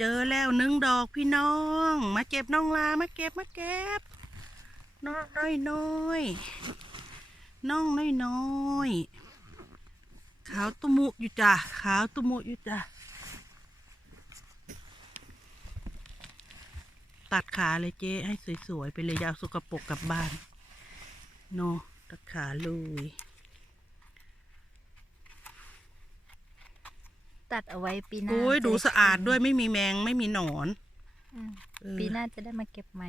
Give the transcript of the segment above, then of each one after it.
เจอแล้วหนึ่งดอกพี่น้อง มาเก็บ น้องลา มาเก็บมาเก็บน้องน้อยน้อยน้องน้อยน้อยขาวตุมุอยู่จ้ะขาวตุมุอยู่จ้ะตัดขาเลยเจ๊ให้สวยๆไปเลยยาวสกปกกลับบ้านโนตัดขาเลยตัดเอาไว้ปีหน้าโอ้ยดูสะอาดด้วยไม่มีแมงไม่มีหนอนอปีหน้าจะได้มาเก็บใหม่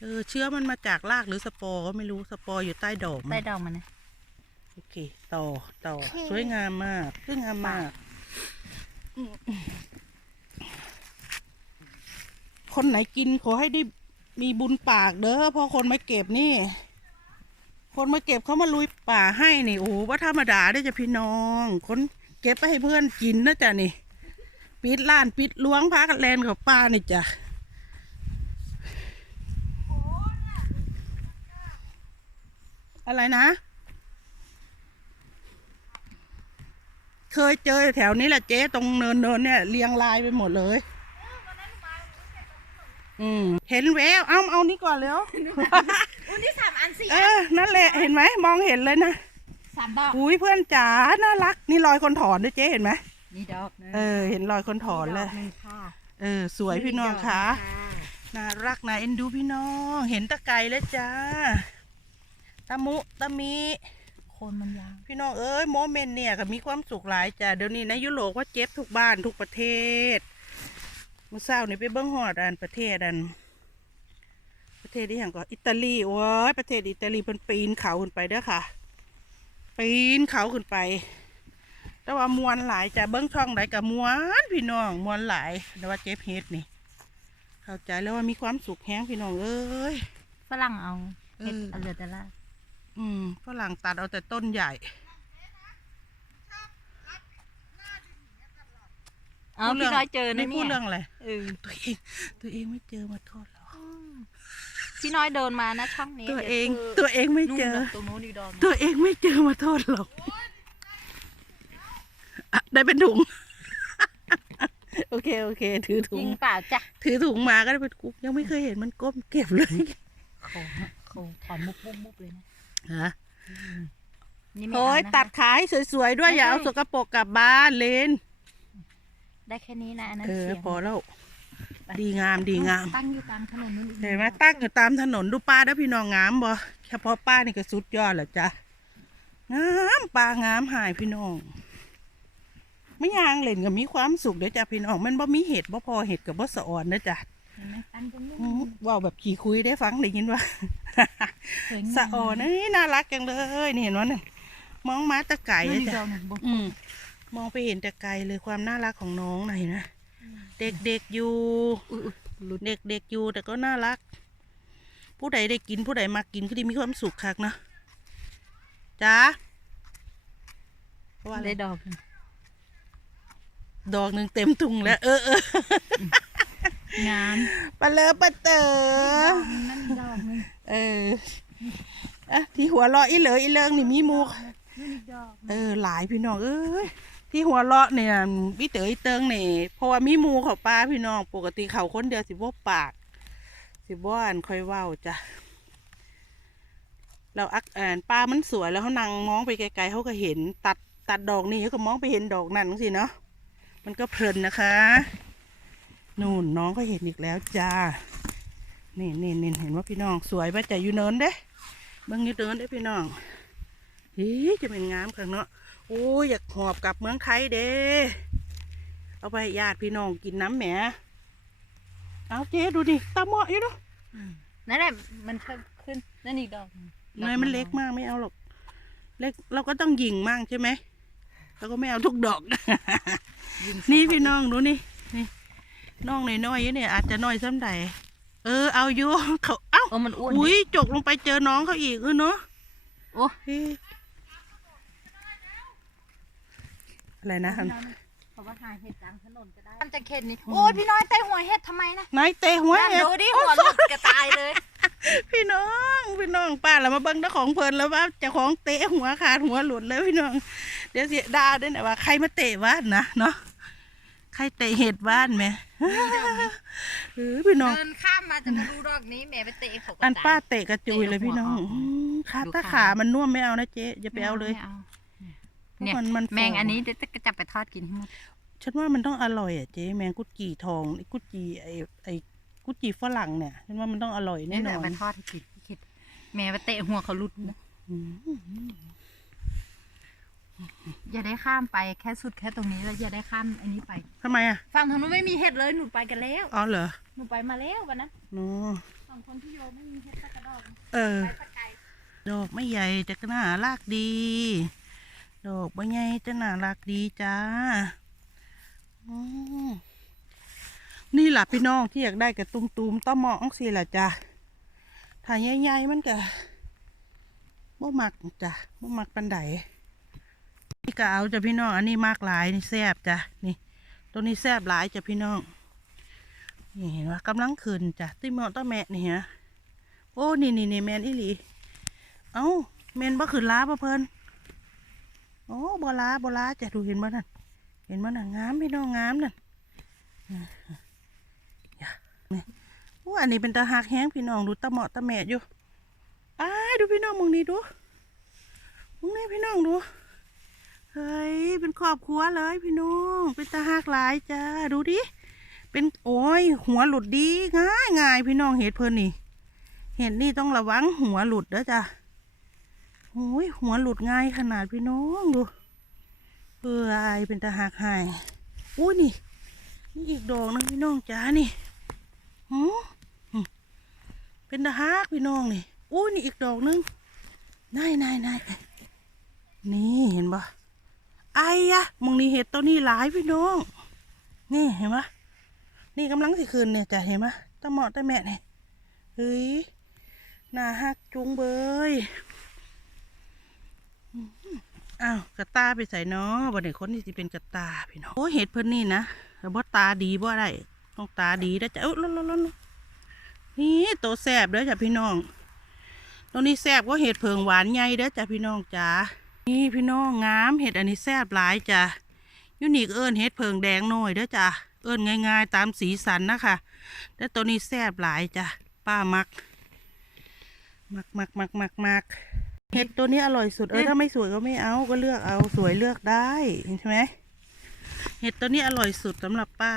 เออเชื้อมันมาจากรากหรือสปอร์ก็ไม่รู้สปอร์อยู่ใต้ดอกมใต้ดอกมันนะโอเคต่อต่อ สวยงามมากสวยงามมาก คนไหนกินขอให้ได้มีบุญปาก เด้อพอคนมาเก็บนี่ คนมาเก็บเขามาลุยป่าให้นี่โอ้ว่าธรรมดาได้จะพี่น้องคนเก็บไปให้เพื่อนกินนะจ๊ะนี่ ปิดล้านปิดล้วงพากันแลนเขาป้านี่จ้ะอะไรนะ เคยเจอแถวนี้แหละเจ๊ตรงเนินเนินเนี่ย เรียงลายไปหมดเลยอืเห็นแววเอาเอานี่ก่อนเร็วอุ้ยนี่สามอันสี่เออนั่นแหละเห็นไหม มองเห็นเลยนะสามดอกอุ้ยเพื่อนจ๋าน่ารัก นี่รอยคนถอนด้วยเจ๊เห็นไหมนี่ดอกเออ เห็นรอยคนถอนเลยเออสวยพี่น้องค่ะ น่ารักนะเอ็นดูพี่น้องเห็นตะไคร้แล้วจ้าตะมุตะมีคนมันยาวพี่น้องเอ้ยโมเมนต์เนี่ยก็มีความสุขหลายจ้าเดี๋ยวนี้นยุโรปว่าเจ็บทุกบ้านทุกประเทศมื่อเช้านี่ไปเบิ้งหอดอันประเทศอัน ประเทศที่อย่างก่ออิตาลีโอ้ยประเทศอิตาลีเป็นปีนเขาขึ้นไปเด้อค่ะปีนเขาขึ้นไป แต่ว่ามวนหลายจะเบิ้งช่องไหนกับมวนพี่น้องมวนหลายแต่ว่าเจ็บเฮ็ดนี่ เข้าใจแล้วว่ามีความสุขแห้งพี่น้องเอ้ยฝรั่งเอา เห็ดเอาเหลือแต่ละอืมฝรั่งตัดเอาแต่ต้นใหญ่เอาพพี่น้อยเจอนะไม่พูดเรื่องอะไรเออตัวเองตัวเองไม่เจอมาโทษพี่น้อยเดินมานะช่องนี้ตัวเอง ตัวเองไม่เจอตัวเองไม่เจอมาโทษหรอก ได้เป็นถุง โอเคโอเคถือถุยิงงเปล่าจ้ะถือถุงมาก็ได้เป็นกุ๊กยังไม่เคยเห็นมันก้มเก็บเลยขอขถอนมุกมุกมุกเลยนะฮะโอเฮ้ยตัดขายสวยๆด้วยอย่าเอาสกปรกกลับบ้าน เลนได้แค่นี้นะ อันนั้นเออเสียงพอแล้วดีงามดีงามตั้งอยู่ตามถนนนู่นอีเห็นไหมตั้งอยู่ตามถนนดูป้าเด้อพี่น้องงามบ่เฉพาะป้านี่ก็สุดยอดเหลยจ้ะงามป้างามหายพี่น้องไม่ยางเล่นกับมีความสุขเด้อจ้ะพี่น้องมันบ่มีเห็ดบ่พอเห็ดกับบ่สะอ่อนนะจ้ะว่าแบบขี่คุยได้ฟังได้ยินว่าสะอ่อนนี่น่ารักจังเลยนี่เห็นว่านี่ยมองมาแตะไก่เลยจ้ะมองไปเห็นแต่ไก่เลยความน่ารักของน้องหน่อยนะเด็กๆอยู่ เด็กๆอยู่แต่ก็น่ารัก ผู้ใดได้กินผู้ใดมากินก็ดีมีความสุขคักนะจ้าว่าได้ดอก ดอกหนึ่งเต็มถุงแล้ว เออเองามปลาเลอปลาเต๋อนั่นดอกเออที่หัวรออีเหลออีเลิงนี่มีมุกเออหลายพี่น้องเออที่หัวเลาะเนี่ยพี่เต๋อเติงเนี่ยเพราะว่ามีมูเขาปลาพี่น้อง ปกติเขาคนเดียวสิบ่ปากสิบ่อันค่อยเว้าจ้ะเราอักอ่านปลามันสวย แล้วเขานั่งมองไปไกลๆเขาก็เห็น ตัดตัดดอกนี่เขาก็มองไปเห็นดอกนั่นสิเนาะมันก็เพลินนะคะ นู่นน้องก็เห็นอีกแล้วจ้าเนี่ยเนี่ยเนี่ยเห็นว่าพี่น้องสวยว่าจะอยู่เนินเด้เบิงอยู่เนินเด้พี่น้องเฮ้ยจะเป็นงามขังเนาะอ้ยอยากหอบกลับเมืองไทยเด้เอาไปญาติพี่น้องกินน้ำแหม เอาเจ๊ดูดิตาหมออยู่เนาะนั่นแหละมันขึ้นนั่นอีกดอกนายมันเล็กมากไม่เอาหรอกเล็กเราก็ต้องยิงมากใช่ไหมเราก็ไม่เอาทุกดอก นี่พี่น้องดูนี่นี่น้องใน้อยน้อยเนี่ยอาจจะน้อยซ้ำใด เออเอาอยู่เขาเอ้ามันอ้วนอุ้ยจกลงไปเจอน้องเขาอีกเออเนาะโอ้อะไรนะบอกว่าหาเห็ดตามถนนก็ได้มันจะเข็ดนี่ โอ้ยพี่น้อยเตะหัวเห็ดทำไมนะนมยเตะหัวเห็ดดูดิหัวหลุดกระตายเลย พี่น้อง พี่น้องป้าเรามาเบิ้งเจ้าของเพลินแล้วว่าเจ้าของเตะหัวขาดหัวหลุดเลยพี่น้อง เดี๋ยวเสียดาด้วยนะว่า ใครมาเตะว่านนะเนาะ ใครเตะเห็ดบ้านไหมหรือพี่น้องเดินข้ามมาจะมาดูดอกนี้แม่ไปเตะเขาอันป้าเตะกระจุยเลยพี่น้อง ขาตาขา มันน่วมไม่เอานะเจ๊อย่าไปเอาเลยเนี่ยแมงอันนี้เดี๋ยวจะจับไปทอดกินให้หมดฉันว่ามันต้องอร่อยอ่ะเจ๊แมงกุดจีทองไอ้กุดจีไอ้ไอ้กุดจีฝรั่งเนี่ยฉันว่ามันต้องอร่อยแน่นเดียอนไปทอดให้กินพี่คิดแม่ไปเตะหัวเขาลุดนะอย่าได้ข้ามไป แค่สุดแค่ตรงนี้แล้ว อย่าได้ข้ามอันนี้ไปทำไมอ่ะฝั่งทางนู้นไม่มีเห็ดเลย หนูไปกันแล้วอ๋อเหรอหนูไปมาแล้ววันนั้นเนองคนที่โยไม่มีเห็ดสักระดอกเออักไกดอกไม่ใหญ่แต่ก็น่ารักดีดอกใบใหญ่จะน่ารักดีจ้านี่แหละพี่น้องที่อยากได้กับตุ้มต้มต้อมองสิละจ้าถ่ายใหญ่ๆมันก็บ่มักจ้ะบ่มักปันไดนี่ก็เอาจ้ะพี่น้องอันนี้มากหลายนี่แซบจ้ะนี่ ตัวนี้แซบหลายจ้ะพี่น้อง นี่เห็นว่ากำลังขึ้นจ้ะติมอต้อแม่นี่ฮะ โอ้ นี่นี่นี่แมนอีหลีเอ้าแมนบ่ขึ้นล้าบ่เพิ่นโอ้บลาบลาจะดูเห็นบ้านั่นเห็นบ้านั่นงามพี่น้องงามนั่นนี่าอันนี้เป็นตะหักแห้งพี่น้องดูตะเหมาะตะแม่อยู่อ้าดูพี่น้องมึงนี่ดูมึงนี่พี่น้องดูเฮ้ยเป็นครอบครัวเลย พี่น้อง เป็นตาหักหลายจ้าดูดิเป็นโอ้ยหัวหลุดดีง่ายง่ายพี่น้องเห็ดเพลินนี่เห็ดนี่ต้องระวังหัวหลุดเด้อจ้าโอ้ยหัวหลุดง่ายขนาดพี่น้องดูเอออายเป็นตาหักหายอุ้นี่นี่อีกดอกนึงพี่น้องจ้านี่หือเป็นตาหักพี่น้องนี่อู้นี่อีกดอกนึงนายนายนายนี่เห็นปะไอ้ยะมึงนี่เห็ดตัวนี้หลายพี่น้องนี่เห็นปะนี่กำลังสิคืนเนี่ยจ้ะเห็นปะตะเหมาะตะแม่เนี่ยเฮ้ยนาหักจุงเบยอ้าวกระตาไปใส่เนาะบนไดนคนนี่สิเป็นกระตาพี่น้องโอ้เห็ดเพิ่นนี่นะบ่ตาดีบ่ได้ต้องตาดี้ะจ้ะเอ้าลนลนนี่โตแสบเด้อจ้ะพี่น้องตรงนี้แสบก็เห็ดเพิงหวานใหญ่เด้อจ้ะพี่น้องจ้านี่พี่น้องงามเห็ดอันนี้แสบหลายจ้ะยูนิคเอิญเห็ดเพิงแดงหน่อยเด้อจ้ะเอิญง่าย ๆ ตามสีสันนะคะแต่ตัวนี้แสบหลายจ้ะป้ามักมักมักมักมักมักเห็ดตัวนี้อร่อยสุดเออถ้าไม่สวยก็ไม่เอาก็เลือกเอาสวยเลือกได้ใช่ไหมเห็ดตัวนี้อร่อยสุดสำหรับป้า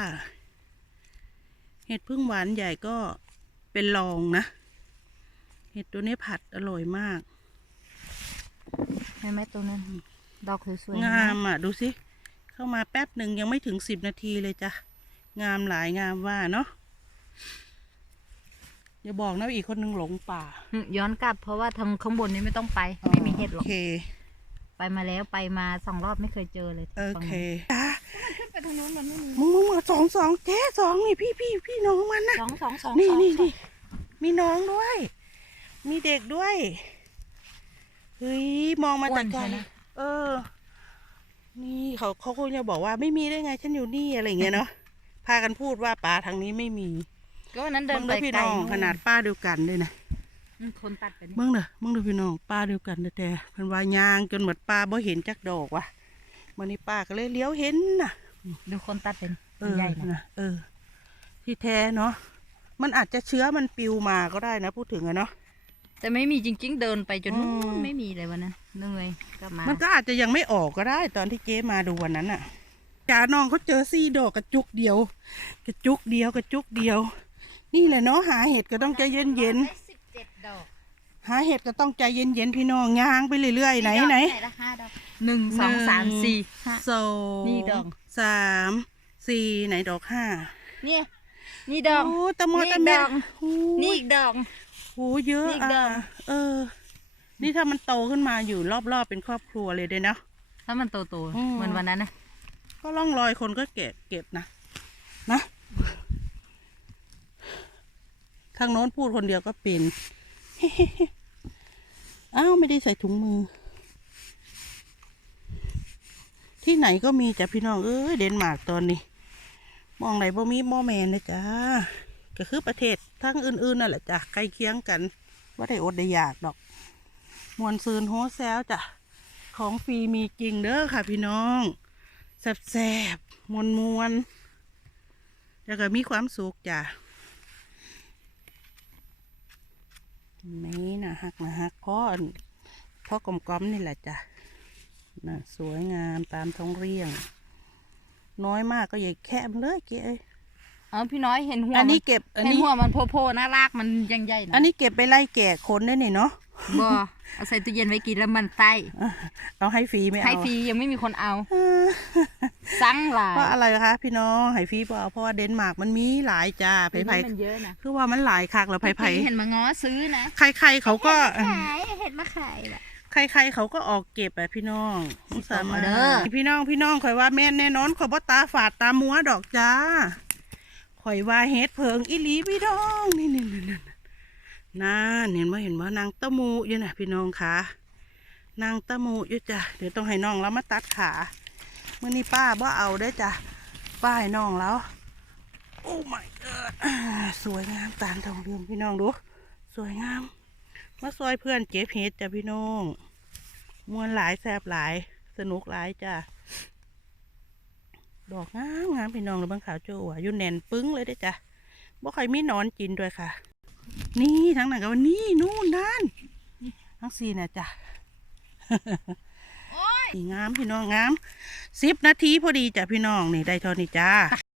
เห็ดพึ่งหวานใหญ่ก็เป็นรองนะเห็ดตัวนี้ผัดอร่อยมากเห็นไหมตัวนั้นดอกสวยงามอ่ะดูสิเข้ามาแป๊บหนึ่งยังไม่ถึงสิบนาทีเลยจ้ะงามหลายงามว่าเนาะอย่าบอกนะอีกคนนึงหลง ป่า ย้อนกลับ เพราะว่าทางข้างบนนี้ไม่ต้องไป ไม่มีเห็ดหรอกโอเค ไปมาแล้วไปมาสองรอบไม่เคยเจอเลยโอเค้จ้าขึ้นไปทางน้นมันไม่มีมึงมึงมาสองสองเจ๊สองนี่พี่พี่พี่น้องมันนะสองสองสองนี่นี่นี่มีน้องด้วย มีเด็กด้วยเฮ้ยมองมาแต่ไกลนเออ นี่เขาเขาคงจะบอกว่าไม่มีได้ไงฉันอยู่นี่อะไรเงี้ยเนาะพากันพูดว่าป่าทางนี้ไม่มีก็นั้นเดินไปไกลขนาดป้าเดียวกันเลยนะมคนตัดไปนี่เบื่งเด้อเบิ่งเด้อพี่น้องป้าเดียวกันแต่แเพิ่นว่ายางจนหมดป้าบ่เห็นจักดอกว่ะวันนี้ป้าก็เลยเลี้ยวเห็นน่ะดูคนตัดเป็นใหญ่นะเออที่แท้เนาะมันอาจจะเชื้อมันปิวมาก็ได้นะพูดถึงอะเนาะแต่ไม่มีจริง ๆเดินไปจนนูนมไม่มีเลยวันนั้นเหนื่อยกลับมา มันก็อาจจะยังไม่ออกก็ได้ตอนที่เจ๊มาดูวันนั้นอะจ่าน้องเขาเจอซี่ดอกกระจุกเดียว กระจุกเดียวกระจุกเดียวนี่แหละเนาะหาเห็ดก็ต้องใจเย็นเย็นหาเห็ดก็ต้องใจเย็นเย็นพี่น้องย่างไปเรื่อยๆไหนไหนหนึ่งสองสามสี่สองนี่ดอกสามสี่ไหนดอกห้าเนี่ยนี่ดอกตะมอตะแมงนี่อีกดอกโอ้เยอะอ่ะเออนี่ถ้ามันโตขึ้นมาอยู่รอบๆเป็นครอบครัวเลยเด้เนาะถ้ามันโตๆเหมือนวันนั้นนะก็ล่องรอยคนก็เก็บเก็บนะนะข้างโน้นพูดคนเดียวก็เป็น อ้าว ไม่ได้ใส่ถุงมือ ที่ไหนก็มีจ้ะ พี่น้องเอ้ย เดนมาร์กตอนนี้ มองไหนบ่ มีมอแมนเลยจ้ะก็คือประเทศทั้งอื่น ๆ นั่นแหละจ้ะใกล้เคียงกัน ว่าได้อดได้อยากดอก มวนซืนโฮแซวจ้ะ ของฟรีมีจริงเด้อค่ะ พี่น้องแสบๆ มวนๆแล้วก็มีความสุขจ้ะนี่นะหักนะหักเพราะเพราะกลมๆนี่แหละจ้ะนะสวยงามตามท้องเรียง น้อยมากก็ใหญ่แคบเลยเก๋เอาพี่น้อยเห็นหัวอันนี้เก็บอันเห็นี้หัวมันโพโพน่ารากมันยังใหญ่นะอันนี้เก็บไปไล่แก่คนได้เนี่ยเนาะบ่เอาใส่ตู้เย็นไว้กินแล้วมันไตเอาให้ฟรีไหมเอาให้ฟรียังไม่มีคนเอาสังหลายเพราะอะไรคะพี่น้องไหฟีบอกเพราะว่าเดนมาร์กมันมีหลายจ้าไผ่ไผ่มันเยอะนะคือว่ามันหลายคักแล้วไผ่ไผ่เห็นมาง้อซื้อนะใครๆเขาก็ขายเห็นมาขายแบบใครๆเขาก็ออกเก็บแบบพี่น้องุสามาพี่น้องพี่น้องคอยว่าแม่นแน่นอนคอยบตาฝาดตามัวดอกจ้าคอยว่าเฮ็ดเพิงอีหลีพี่น้อง นี่นี่นี่นั่นน่าเห็นว่าเห็นว่านางตะมูอยู่นะพี่น้องคะนางตะมูอยู่จ้ะเดี๋ยวต้องให้น้องแล้วมาตัดขามื่อนี้ป้าบ่เอาได้จ้ะป้าให้น้องแล้วโอ้ my god สวยงามตามทองเรืองพี่น้องดู สวยงามมาซอยเพื่อนเก็บเห็ดจ้ะพี่น้อง มวนหลายแสบหลาย สนุกหลายจ้ะดอกงามงามพี่น้องหรือบางขาวโจ้อยู่แน่นปึ้งเลยได้จ้ะบ่ค่อยมีนอนจินด้วยค่ะ นี่ทั้งนั้นก็ว่านี่นู่นนั่นทั้งสี่นะจ้ะนี่งามพี่น้องงามสิบนาทีพอดีจ้ะพี่น้องนี่ได้เท่านี้จ้า